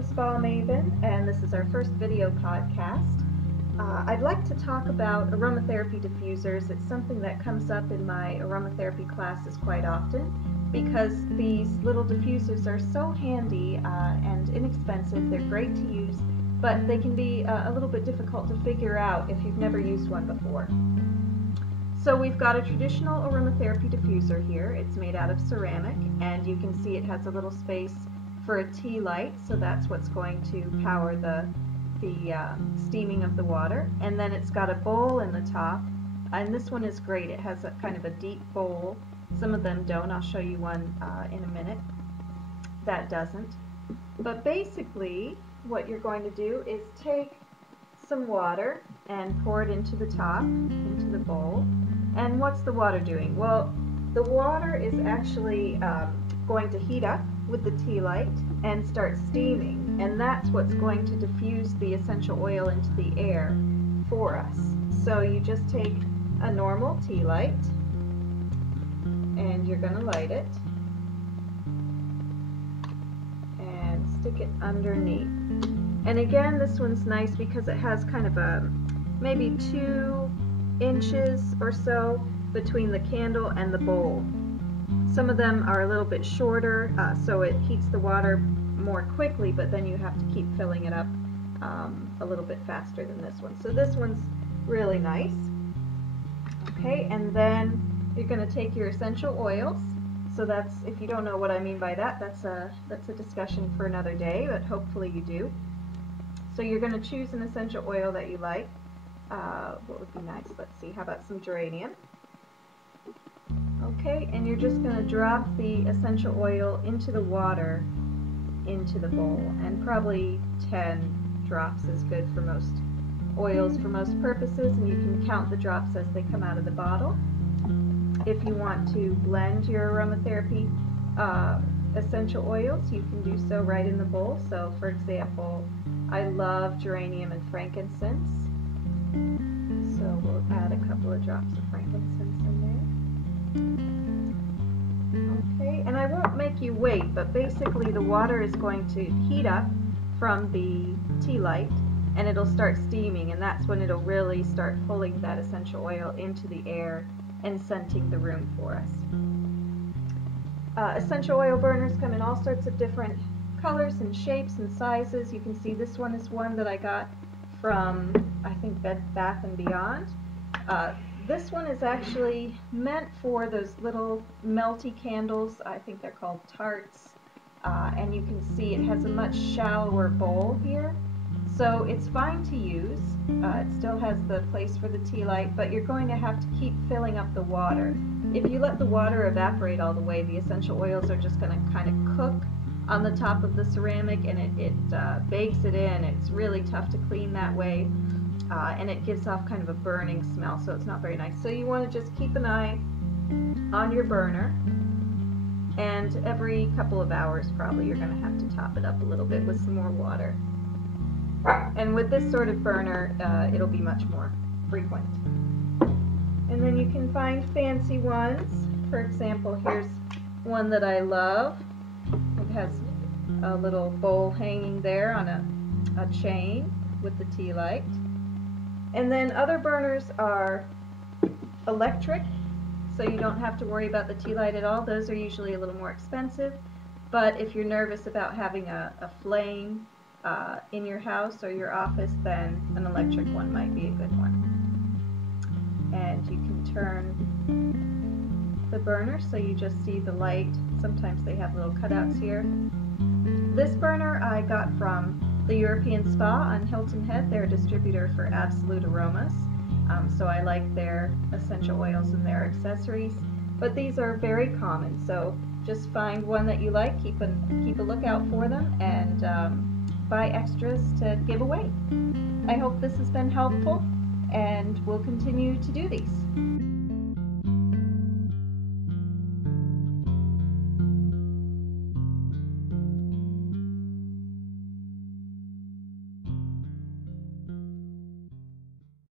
is Spa Maven, and this is our first video podcast. I'd like to talk about aromatherapy diffusers. It's something that comes up in my aromatherapy classes quite often because these little diffusers are so handy and inexpensive. They're great to use, but they can be a little bit difficult to figure out if you've never used one before. So we've got a traditional aromatherapy diffuser here. It's made out of ceramic, and you can see it has a little space for a tea light, so that's what's going to power the steaming of the water. And then it's got a bowl in the top, and this one is great. It has a kind of a deep bowl. Some of them don't. I'll show you one in a minute that doesn't. But basically what you're going to do is take some water and pour it into the top, into the bowl. And what's the water doing? Well, the water is actually going to heat up with the tea light and start steaming, and that's what's going to diffuse the essential oil into the air for us. So you just take a normal tea light and you're going to light it and stick it underneath. And again, this one's nice because it has kind of a maybe 2 inches or so between the candle and the bowl. Some of them are a little bit shorter, so it heats the water more quickly, but then you have to keep filling it up a little bit faster than this one. So this one's really nice. Okay, and then you're going to take your essential oils. So that's, if you don't know what I mean by that, that's a discussion for another day, but hopefully you do. So you're going to choose an essential oil that you like. What would be nice? Let's see, how about some geranium? Okay, and you're just going to drop the essential oil into the water, into the bowl, and probably 10 drops is good for most oils, for most purposes, and you can count the drops as they come out of the bottle. If you want to blend your aromatherapy essential oils, you can do so right in the bowl. So for example, I love geranium and frankincense, so we'll add a couple of drops of frankincense in there. Okay, and I won't make you wait, but basically the water is going to heat up from the tea light and it'll start steaming, and that's when it'll really start pulling that essential oil into the air and scenting the room for us. Essential oil burners come in all sorts of different colors and shapes and sizes. You can see this one is one that I got from, I think, Bed Bath & Beyond. This one is actually meant for those little melty candles. I think they're called tarts. And you can see it has a much shallower bowl here. So it's fine to use. It still has the place for the tea light, but you're going to have to keep filling up the water. If you let the water evaporate all the way, the essential oils are just going to kind of cook on the top of the ceramic, and it bakes it in. It's really tough to clean that way. And it gives off kind of a burning smell, so it's not very nice. So you want to just keep an eye on your burner, and every couple of hours probably you're going to have to top it up a little bit with some more water. And with this sort of burner, it'll be much more frequent. And then you can find fancy ones. For example, here's one that I love. It has a little bowl hanging there on a chain with the tea light. And then other burners are electric, so you don't have to worry about the tea light at all. Those are usually a little more expensive, but if you're nervous about having a flame in your house or your office, then an electric one might be a good one. And you can turn the burner so you just see the light. Sometimes they have little cutouts here. This burner I got from the European Spa on Hilton Head. They're a distributor for Absolute Aromas, so I like their essential oils and their accessories. But these are very common, so just find one that you like, keep a lookout for them, and buy extras to give away. I hope this has been helpful, and we'll continue to do these.